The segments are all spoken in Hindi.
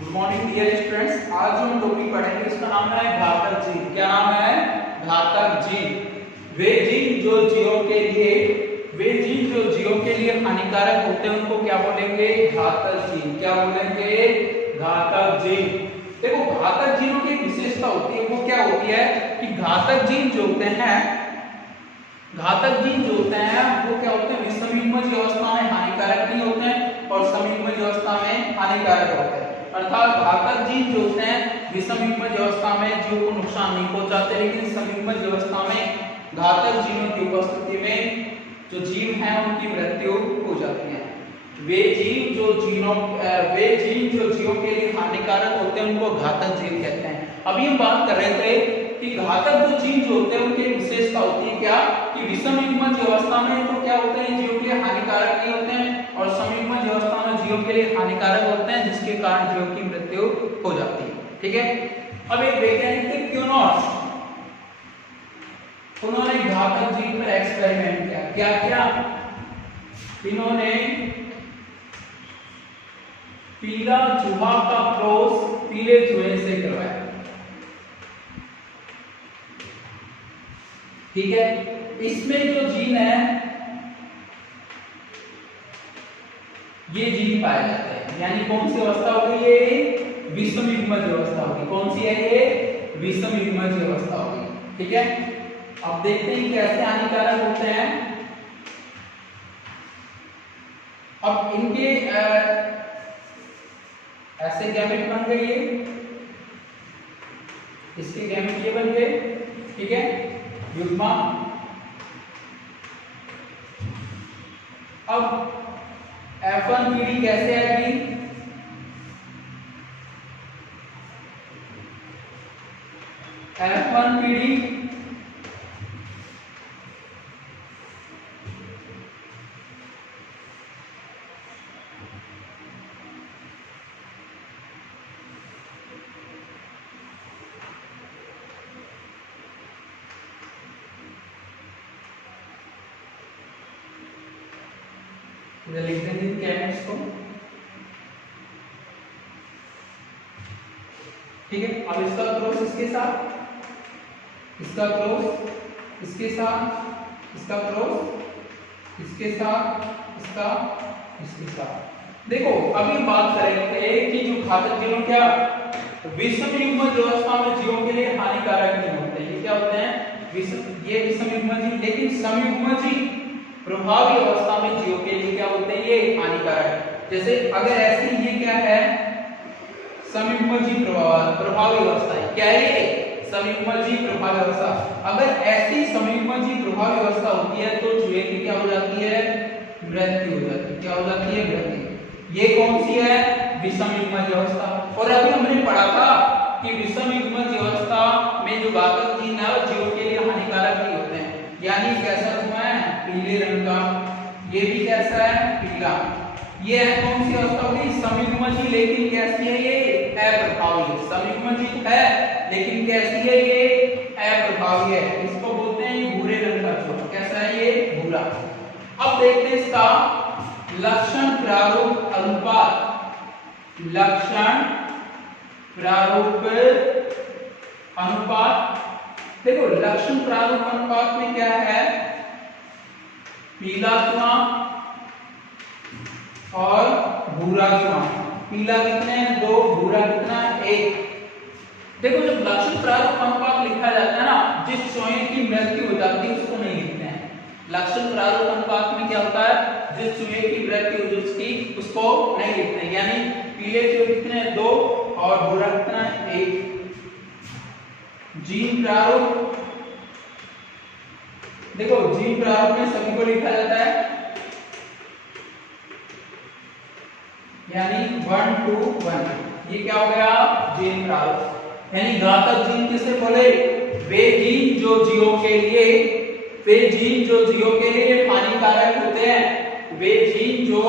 Good morning dear students. आज जो हम टॉपिक पढ़ेंगे उसका नाम है घातक जीन। क्या नाम है? घातक जीन। वे जीन जो जीवों के लिए हानिकारक होते हैं उनको क्या बोलेंगे? घातक जीन। क्या बोलेंगे? घातक जीन। देखो घातक जीनों की विशेषता होती है, वो क्या होती है कि घातक जीन जो होते हैं वो क्या होते हैं? विषमयुग्मज अवस्था में हानिकारक नहीं होते हैं और समयुग्मज अवस्था में हानिकारक होते हैं। अर्थात घातक जीन जो होते हैं विषमयुग्मज अवस्था में जीव को नुकसान नहीं पहुंचाते, लेकिन समयुग्मज अवस्था में घातक जीनों की उपस्थिति में जो जीव हैं उनकी मृत्यु हो जाती है। वे जीन जो जीवों के लिए हानिकारक होते हैं उनको घातक जीन कहते हैं। अभी हम बात कर रहे थे कि घातक जो जीन जो होते हैं उनकी विशेषता होती है क्या कि विषमयुग्मज अवस्था में तो क्या होते हैं, जीवों के लिए हानिकारक नहीं होते हैं और समयुग्मज अवस्था में जीवों के लिए हानिकारक होते हैं, जिसके कारण जीवों की मृत्यु हो जाती है। ठीक है। अब एक वैज्ञानिक थे क्यूनॉट, उन्होंने घातक जीन पर एक्सपेरिमेंट किया। क्या किया? इन्होंने पीला चूहा का क्रॉस पीले चूहे से करवाया। ठीक है। इसमें जो जीन है ये जीन पाए जाते हैं, यानी कौन सी अवस्था होगी? ये विषमयुग्मज अवस्था होगी। कौन सी है ये? विषमयुग्मज अवस्था होगी। ठीक है। अब देखते हैं कैसे हानिकारक होते हैं। अब इनके ऐसे गैमेट बन गए, इसके गैमेट ये बन गए। ठीक है। युग्मा। अब F1 पीढ़ी कैसे आएगी? F1 पीढ़ी इधर लिख देंगे कैमेट्स को। ठीक है। अब इसका क्रॉस इसके साथ, इसका क्रॉस इसके साथ, इसका क्रॉस इसके साथ, इसका इसके साथ। देखो अभी बात कर रहे थे कि जो घातक जीन क्या विषमयुग्मज अवस्था में जीवों के लिए हानिकारक नहीं होते। ये क्या होते हैं? ये विषमयुग्मज जीन, लेकिन समयुग्मज जीन प्रभावी अवस्था में जीवों के लिए क्या होते हैं? ये हानिकारक। जैसे अगर ऐसी ये क्या है? समयुग्मज जीन प्रभावी अवस्था है। क्या है ये? समयुग्मज जीन प्रभावी अवस्था। अगर ऐसी समयुग्मज जीन प्रभावी अवस्था होती है तो चूहे की क्या हो जाती है? मृत्यु हो जाती है। क्या हो जाती है? मृत्यु। ये कौन सी है? विषमयुग्मज अवस्था। और अभी हमने पढ़ा था कि विषमयुग्मज अवस्था में जो घातक जीन है वो जीवों के लिए हानिकारक नहीं होते हैं। यानी कैसा धुआं है? पीले रंग का। ये भी कैसा है? पीला। ये है कौन सी अवस्था होगी? समयुग्मज, लेकिन कैसी है? ये अप्रभावी। समयुग्मज है लेकिन कैसी है? ये अप्रभावी है। इसको बोलते हैं ये भूरे रंग का चूहा। कैसा है? ये भूरा। अब देखते हैं इसका लक्षण प्रारूप अनुपात। लक्षण प्रारूप अनुपात। देखो लक्षण प्रारूप अनुपात में क्या है? पीला चूहा और भूरा चूहा। पीला कितने हैं? 2। भूरा कितना है? 1। देखो जब लक्षण प्रारूप अनुपात लिखा जाता है ना, जिस चूहे की मृत्यु हो जाती है उसको नहीं लिखते हैं। लक्षण प्रारूप अनुपात में क्या होता है? जिस चूहे की मृत्यु हो उसकी उसको नहीं लिखते हैं। यानी पीले चूहे कितने हैं? 2 और भूरा कितना है? 1। जीन प्रारूप, देखो जीन प्रारूप में सभी को लिखा जाता है, यानी 1 to 1। ये क्या हो गया? जीन प्रारूप। यानी घातक जीन किसे बोले? वे जीन जो जीवों के लिए हानिकारक होते हैं। वे जीन जो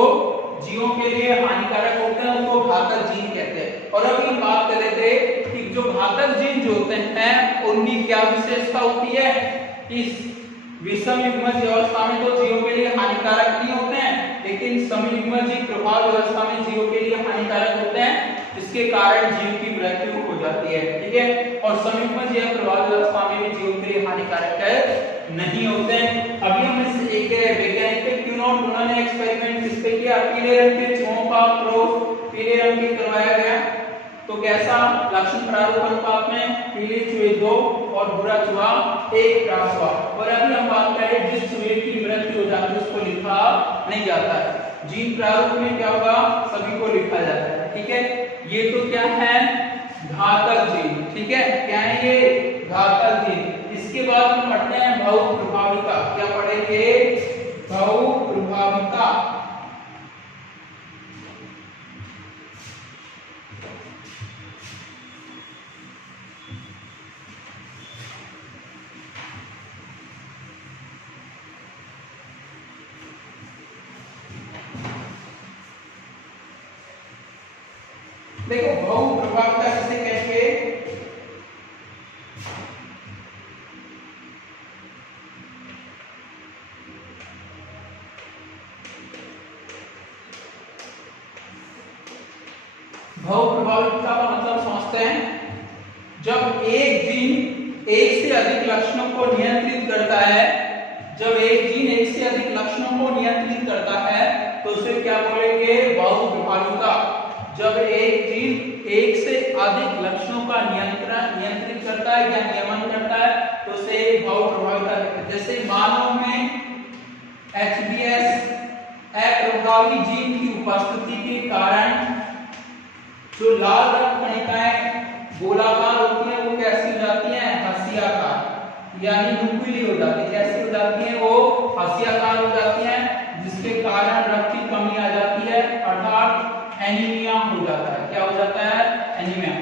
जीवों के लिए हानिकारक होते हैं उनको घातक जीन कहते हैं। और अभी हम बात कर रहे थे कि जो घातक जीन जो होते हैं उनकी क्या विशेषता होती है? इस विषमयुग्मज अवस्था में तो जीवों के लिए हानिकारक नहीं होते हैं, लेकिन समयुग्मज प्रभाव अवस्था में जीवों के लिए हानिकारक होते हैं। जिसके कारण जीव की मृत्यु हो जाती है। ठीक है, और समीपन जैव प्रवाह व्यवस्था में भी जीव के लिए हानिकारक नहीं होते हैं। अभी हम इस एक वैज्ञानिक पे क्यूनॉट उन्होंने एक्सपेरिमेंट किस पे किया, पीले रंग के चूहों का क्रॉस पीले रंग के करवाया गया। तो कैसा लक्षण प्रारूप अनुपात में पीले चूहे 2 और भूरा चूहा 1 प्राप्त हुआ। और अभी हम बात करें जिस चूहे की मृत्यु हो जाती है उसको लिखा नहीं जाता है। जीन प्रारूप में क्या होगा, सभी को लिखा जाता है। ठीक है, ये तो क्या है, घातक जीन। ठीक है, क्या है ये, घातक जीन। इसके बाद हम पढ़ते हैं बहु प्रभाविता। क्या पढ़ेंगे, बहु प्रभाविता। देखो बहु प्रभाविता किसे कहेंगे, बहु प्रभाविता का मतलब समझते हैं जब एक जीन एक से अधिक लक्षणों को नियंत्रित करता है। जब एक जीन एक से अधिक लक्षणों को नियंत्रित करता है तो उसे क्या बोलेंगे, बहु प्रभाविता। जब एक जीन एक से अधिक लक्षणों का नियंत्रित करता है या नियमन करता है तो उसे बहु प्रभाविता कहते हैं। जैसे मानव में HBS अप्रभावी जीन की उपस्थिति के कारण जो लाल रक्त कणिकाएं गोलाकार होती हैं वो कैसी हो जाती हैं, हंसियाकार, यानी नुकीली हो जाती है। कैसी हो जाती है, वो हंसियाकार हो जाती हैं, जिसके कारण रक्त की कमी आ जाती है, अर्थात एनीमिया हो जाता है। क्या हो जाता है, एनीमिया।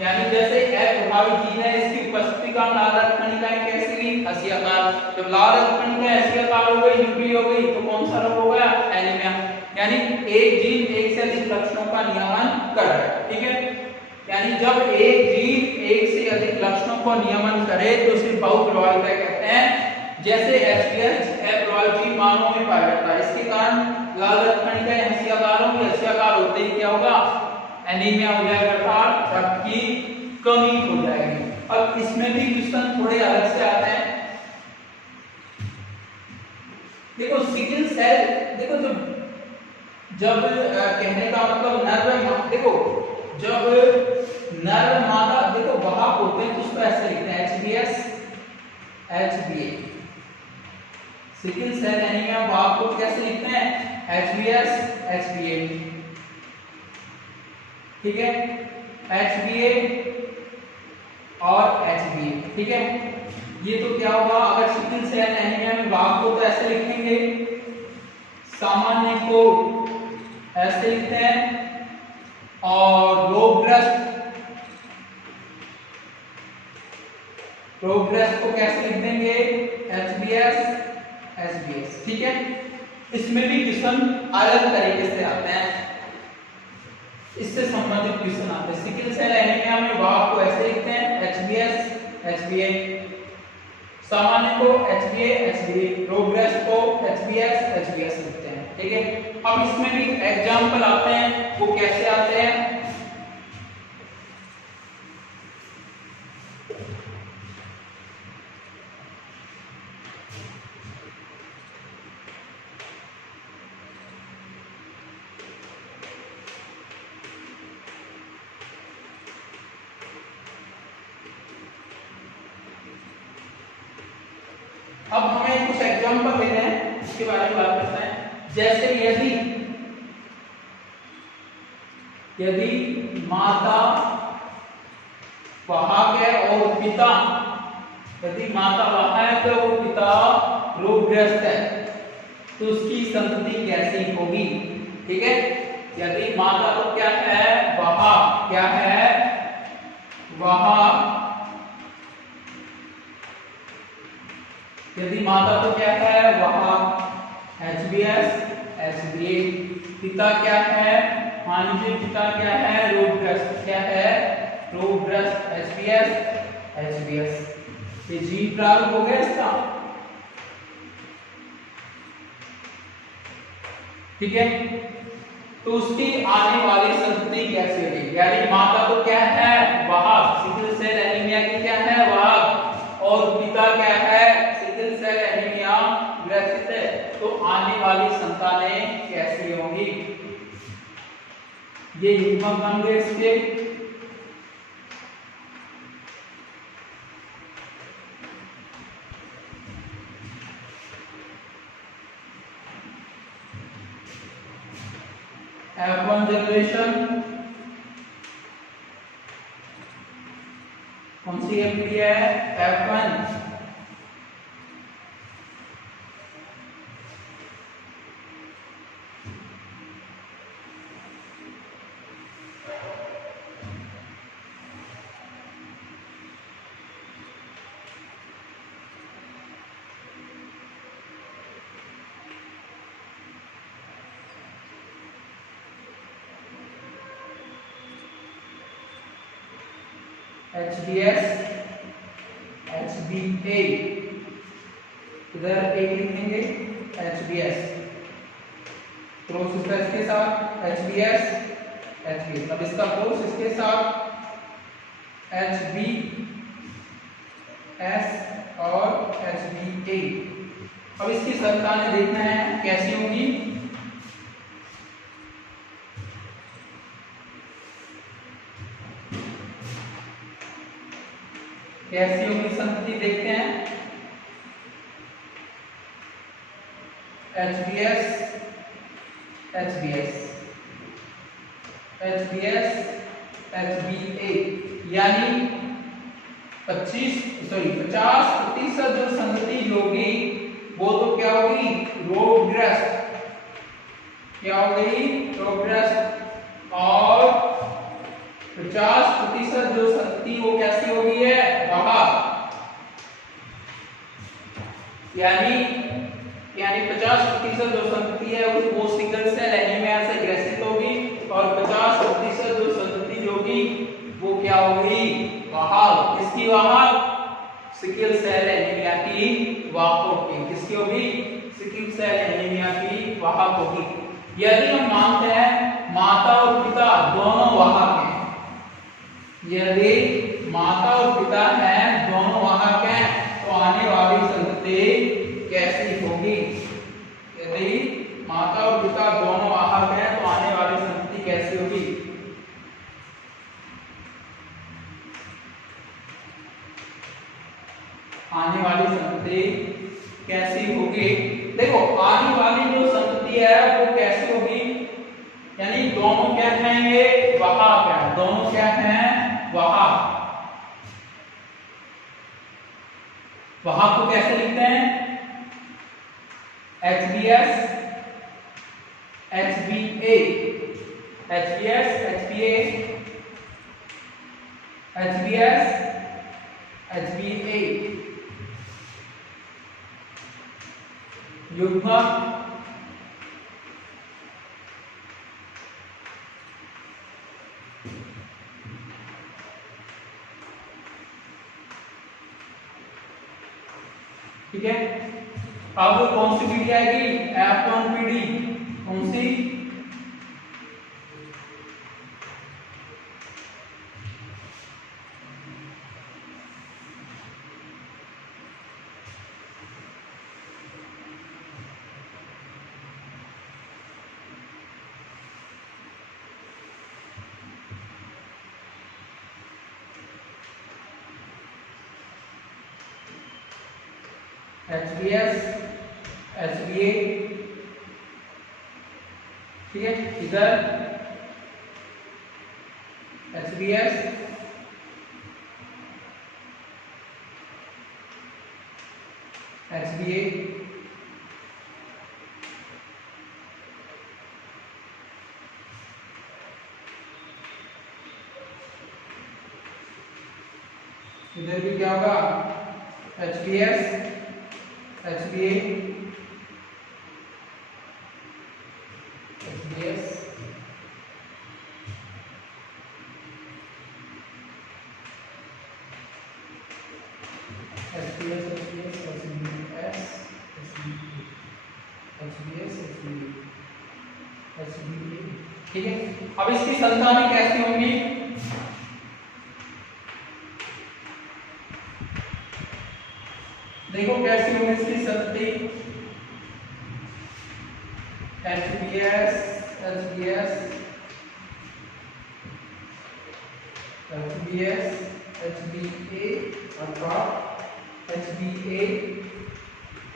यानी जैसे अप्रभावी जीन है इसकी उपस्थिति का लाल रक्त कणिकाएं कैसी हुई, हंसियाकार। जब लाल रक्त कणिकाएं हंसियाकार हो गई, नुकीली हो गई तो कौन सा रोग हो गया, एनीमिया। यानी एक जीन एक से अधिक लक्षणों का नियमन कर रहा है। ठीक है, यानी जब एक जीन एक से अधिक लक्षणों को नियमन करे तो उसे बहु प्रभाविता कहते हैं। जैसे HBS अप्रभावी जीन मानव में पाया जाता है, इसके कारण लाल रक्त कणिकाएं हंसियाकार होंगी, हंसियाकार होते ही क्या होगा, एनीमिया हो जाएगा, अर्थात रक्त की कमी हो जाएगी। अब इसमें भी क्वेश्चन थोड़े अलग से आते हैं। देखो सिकल सेल, देखो जब कहने का मतलब नर, देखो जब नर मादा देखो वाहक होते हैं तो उसको ऐसे लिखते हैं HBS HBA। Sickle cell anaemia वाहक को कैसे लिखते हैं, HBS HBA। ठीक है, HBA और HBA। ठीक है, ये तो क्या होगा, अगर सिकल सेल एनीमिया में वाहक को तो ऐसे लिखेंगे, सामान्य को ऐसे लिखते हैं, और रोगग्रस्त को कैसे लिख देंगे, HBS HBS। ठीक है, इसमें भी क्वेश्चन अलग तरीके से आते हैं, इससे संबंधित क्वेश्चन आते हैं। सिकल सेल एनीमिया में वाहक को ऐसे लिखते हैं HBS HBA, सामान्य को HBA HBA, रोगग्रस्त को HBS HBS लिखते हैं। ठीक है, अब इसमें भी एग्जाम्पल आते हैं, वो कैसे आते हैं, अब हमें कुछ एग्जाम्पल लेने हैं, इसके बारे में बात करते हैं। जैसे यदि माता वाहक है और पिता, यदि माता वाहक है और पिता रोगग्रस्त है तो उसकी संतति कैसी होगी। ठीक है, यदि माता तो क्या है, वाहक, क्या है, वाहक। यदि माता तो क्या है, वाहक, HBS HBA। पिता क्या है, मान लीजिए पिता क्या है, रोगग्रस्त, क्या है, रोगग्रस्त, HBS HBS। ये जीन प्रारूप हो गया इसका। ठीक है, तो उसकी आने वाली संतति कैसी होगी। यानी माता तो क्या है, वाहक, सिकल सेल एनीमिया की क्या है, वाहक, और पिता क्या है, सिकल सेल एनीमिया ग्रसित है। तो आने वाली संतानें कैसी होंगी, ये युग्मक बन गए इसके। F1 जनरेशन कौन सी एमपी है, F1। HBS HBA, इधर एक लिखेंगे HBS, क्रॉस इसका इसके साथ HBS HBA, अब इसका क्रॉस इसके साथ HBS और HBA। अब इसकी संतानें देखना है कैसी होंगी। कैसी होगी संतति देखते हैं। HBS HBS HBS HBA, यानी 50% जो संतति होगी वो तो क्या होगी, रोगग्रस्त, क्या होगी, रोगग्रस्त, और 50% जो संतति वो कैसी होगी है, वाहक, यानी 50% जो संतति है वो सिकल सेल एनीमिया से ग्रसित होगी, और 50% जो संतति होगी वो क्या होगी, वाहक। किसकी वाहक, सिकल सेल एनीमिया की वाहक होगी। किसकी होगी, सिकल सेल एनीमिया की वाहक होगी। यदि हम मानते हैं माता और पिता दोनों वाहक हैं, यदि माता और पिता हैं दोनों वाहक हैं, तो आने वाली संतति कैसी होगी। यदि माता और पिता दोनों वाहक हैं तो आने वाली संतति कैसी होगी। आने वाली संतति कैसी होगी, देखो आने वाली जो संतति है वो कैसी होगी, यानी दोनों क्या हैं, ये वाहक है, दोनों क्या हैं, वाहक। वाहक को कैसे लिखते हैं, HBS HBA HBS HBA HBS HBA, युग्मक ठीक है। अब कौन सी पीढ़ी आएगी, F1 पीढ़ी, कौन सी, HBS HBA, ठीक है। इधर HBS HBA, इधर भी क्या होगा, HBS HBA HBS HBS HBS HBS HBS HBS HBA। ठीक है, अब इसकी संतानें कैसी होंगी? देखो कैसी होगी इसकी संतति, HBS HBS HBS HBA अथवा HBA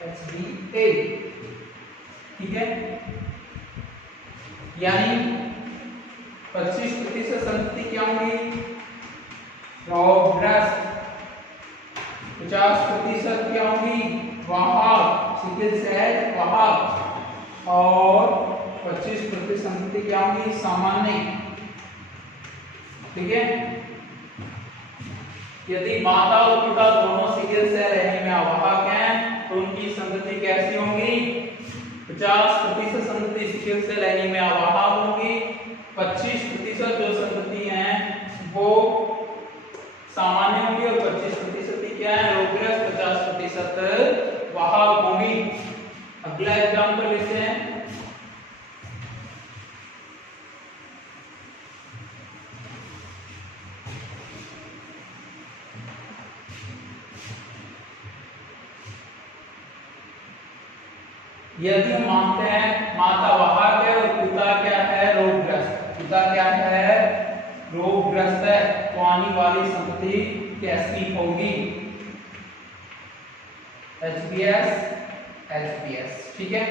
HBA। ठीक है, यानी 25% संतति क्या होंगी? रोगग्रस्त। 50% क्या होंगी? वाहक, सिकल सेल वाहक। और 25% संतति क्या होंगी? सामान्य। ठीक है, यदि माता और पिता दोनों सिकल सेल एनीमिया वाहक हैं तो उनकी संतति कैसी होंगी? 50% संतति सिकल सेल एनीमिया वाहक होगी, 25% जो संतति हैं वो सामान्य होंगी और 25% क्या है? रोगग्रस्त। 50% वाहक होंगी। अगला एग्जांपल लेते हैं। यदि हम मानते हैं माता वाहक है और पिता क्या है? रोगग्रस्त। पिता क्या है? रोगग्रस्त है, तो आने वाली संतति कैसी होगी? HBS HBS। ठीक है,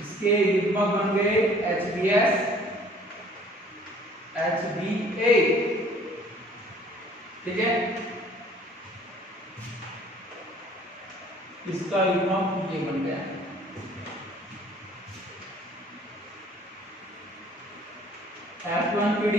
इसके युग्मक बन गए HBS HBA। ठीक है, इसका युग्मक ये बन गया। F1PD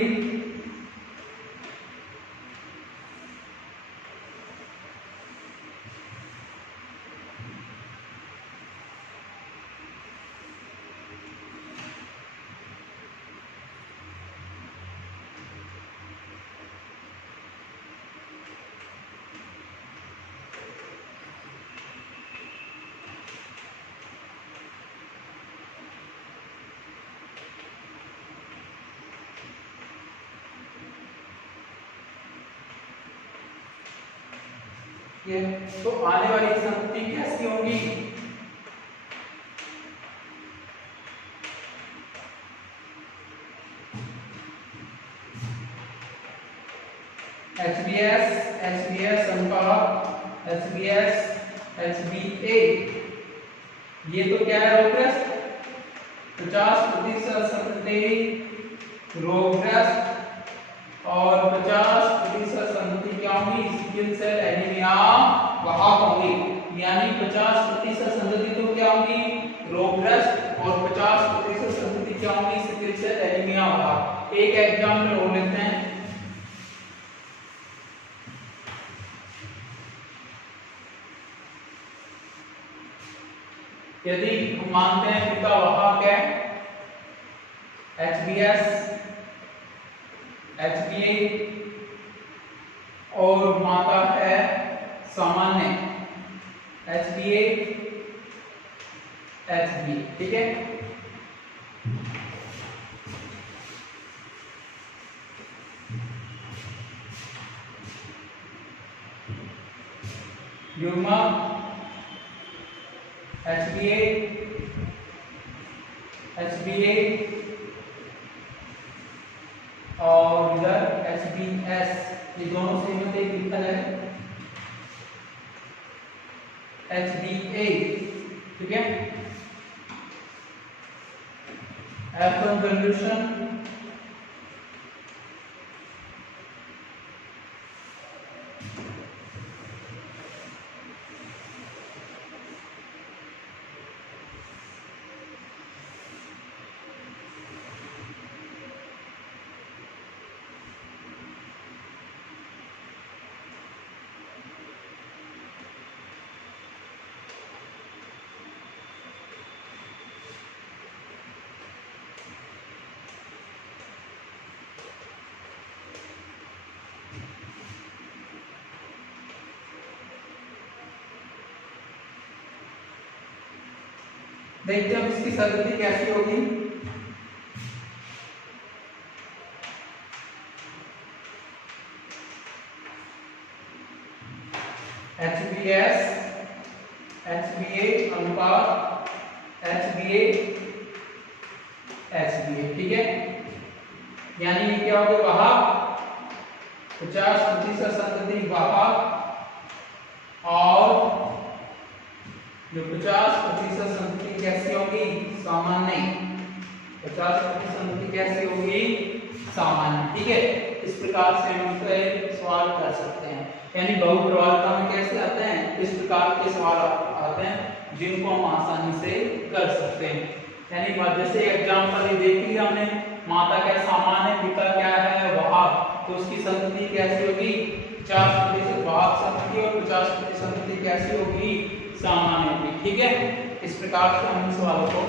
ये तो आने वाली संतति कैसी होगी? HBS HBS अनुपात HBS HBA। ये तो क्या है? रोगग्रस्त। 50% संतति रोगग्रस्त और 50% संतति क्या होगी? सिकल सेल एनीमिया वाहक होंगी। यानी 50% संतति तो क्या होगी? रोगग्रस्त और 50% संतति क्या होगी? सिकल सेल एनीमिया वाहक। एक एग्जांपल और लेते हैं। यदि हम मानते हैं पिता वाहक है HBS HBA और माता है सामान्य HBA HB। ठीक है, युग्मक HBA HBA और इधर HBS, ये दोनों से में एक लिखा जाए HBA। ठीक है, F1 कंजूगेशन देखते हैं अब इसकी संतति कैसी होगी। HBA अनुपात HBA ठीक है, यानी ये क्या होगा, वाहक 50% संतति वाहक और जो 50% संतति कैसी होगी, सामान्य। 50% संतति कैसी होगी, सामान्य। ठीक है, इस प्रकार से हम इसका सवाल कर सकते हैं। यानी बहुप्रवाहिता में कैसे आते हैं, इस प्रकार के सवाल आते हैं जिनको हम आसानी से कर सकते हैं। यानी जैसे एग्जांपल ये देख लिया हमने, माता क्या सामान्य, पिता क्या है वाहक, तो उसकी संतति कैसी होगी, 50% वाहक संतति और 50% संतति कैसी होगी, सामान्य होगी। ठीक है, इस प्रकार से हम इन सवालों को